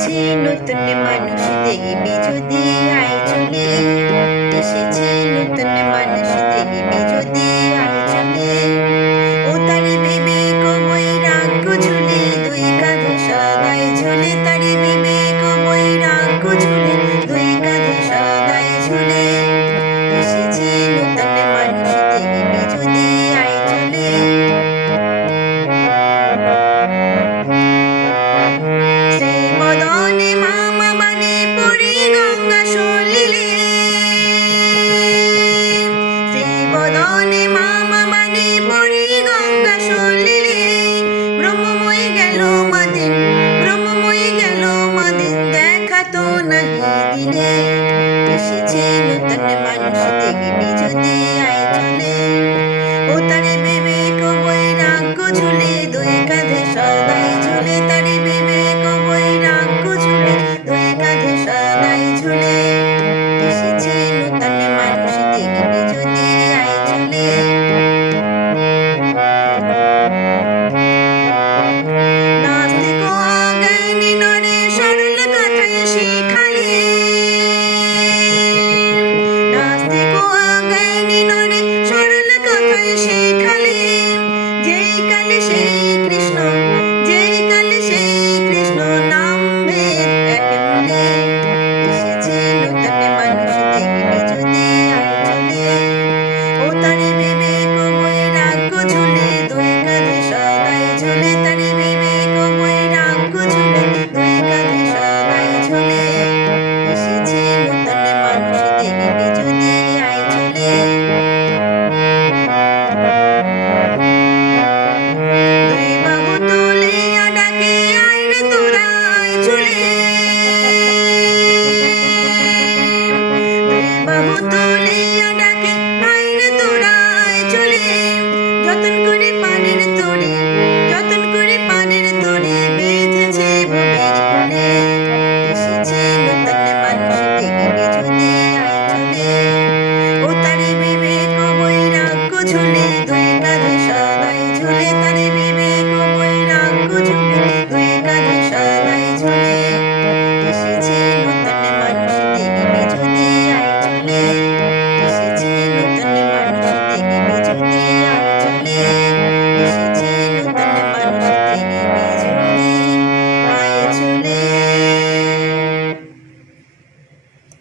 এসেছে নতুন মানুষ দেখবি যদি আয় চলে, এসেছে নতুন মানুষ দেখবি যদি আয় চলে। ও তারি বিবেক বৈরাগ্য ঝুলে দুই কাঁধে সদাই ঝুলে, তারি বিবেক বৈরাগ্য ঝুলে দুই কাঁধে সদাই ঝুলে। এসেছে নতুন মানুষ দেখবি যদি আয় চলে। শ্রীবদনে মামা মানে পড়ি গঙ্গা সলিলে, শ্রীবদনে মামা মানে পড়ি গঙ্গা সলিলে। ব্রহ্মময়ী গেল মাদিন, ব্রহ্মময়ী গেল মাদিন দেখা তো নাহি দিলে। এসেছে নতুন মানুষ দেখবি যদি আয় চলে। ও তারে বিবেক বৈরাগ্য ঝুলে দুই কাঁধে সদাই ঝুলে, তারে বিবেক বৈরাগ্য ঝুলে দুই কাঁধে সদাই ঝুলে। এসেছে নতুন মানুষ দেখবি যদি আয় চলে। নাস্তিক অজ্ঞানী নরে সরল কথায় শিখালে, নাস্তিক অজ্ঞানী নরে সরল কথায় শিখালে। যেই কালে সেই কৃষ্ণ, যেই কালে সেই কৃষ্ণ নাম ভেদ এক মূলে। এসেছে নতুন মানুষ দেখবি যদি আয় চলে। ও তারে বিবেক বৈরাগ্য ঝুলে দুই কাঁধে সদাই ঝুলে, তারে বিবেক বৈরাগ্য ঝুলে দুই কাঁধে সদাই ঝুলে। এসেছে নতুন মানুষ দেখবি যদি আয় চলে। দুই বাহু তুলিয়া ডাকে আয় রে তোরা আয় চলে, দুই বাহু তুলিয়া ডাকে আয় রে তোরা আয় চলে। যতন করে পারে